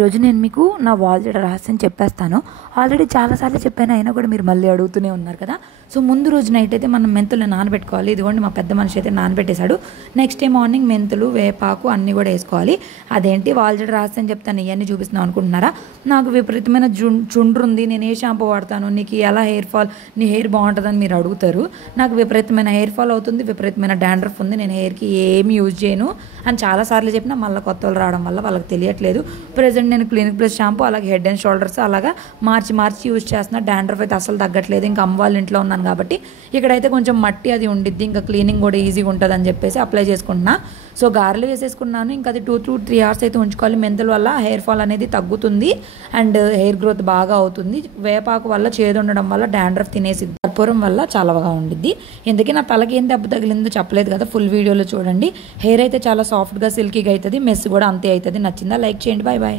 ఈరోజు నేను మీకు నా వాల్ జడ రహస్యం చెప్పేస్తాను. ఆల్రెడీ చాలాసార్లు చెప్పాను, అయినా కూడా మీరు మళ్ళీ అడుగుతూనే ఉన్నారు కదా. సో ముందు రోజు నైట్ అయితే మనం మెంతులు నానబెట్టుకోవాలి. ఇదిగోండి మా పెద్ద మనిషి అయితే నానబెట్టేశాడు. నెక్స్ట్ డే మార్నింగ్ మెంతులు, వేపాకు అన్నీ కూడా వేసుకోవాలి. అదేంటి వాల్ జడ రహస్యం చెప్తాను ఇవన్నీ చూపిస్తున్నాను అనుకుంటున్నారా? నాకు విపరీతమైన చుండ్రు ఉంది, నేను ఏ షాంపూ వాడతాను, నీకు ఎలా హెయిర్ ఫాల్, నీ హెయిర్ బాగుంటుందని మీరు అడుగుతారు. నాకు విపరీతమైన హెయిర్ ఫాల్ అవుతుంది, విపరీతమైన డాండ్రఫ్ ఉంది, నేను హెయిర్కి ఏమి యూజ్ చేయను అని చాలాసార్లు చెప్పినా మళ్ళీ కొత్త వాళ్ళు రావడం వల్ల వాళ్ళకి తెలియట్లేదు. ప్రజెంట్ నేను క్లినిక్ ప్లస్ షాంపూ, అలాగే హెడ్ అండ్ షోల్డర్స్ అలాగా మార్చి యూజ్ చేస్తున్నా. డాండ్రఫ్ అయితే అసలు తగ్గట్లేదు. ఇంకా అమ్మ వాళ్ళ ఇంట్లో ఉన్నాను కాబట్టి ఇక్కడైతే కొంచెం మట్టి అది ఉండిద్ది, ఇంకా క్లీనింగ్ కూడా ఈజీగా ఉంటుంది అని చెప్పేసి అప్లై చేసుకుంటున్నా. సో గారెలు వేసేసుకున్నాను. ఇంకా అది 2 to 3 hours అయితే ఉంచుకోవాలి. మెంతుల వల్ల హెయిర్ ఫాల్ అనేది తగ్గుతుంది అండ్ హెయిర్ గ్రోత్ బాగా అవుతుంది. వేపాకు వల్ల చేదు ఉండడం వల్ల డాండ్రఫ్ తినేసిద్ది. కర్పూరం వల్ల చలవగా ఉండిద్ది. ఎందుకే నా తలకి ఏం దెబ్బ తగిలిందో చెప్పలేదు కదా, ఫుల్ వీడియోలో చూడండి. హెయిర్ అయితే చాలా సాఫ్ట్గా సిల్కీగా అవుతుంది, మెస్ కూడా అంతే అవుతుంది. నచ్చిందా? లైక్ చేయండి. Bye bye.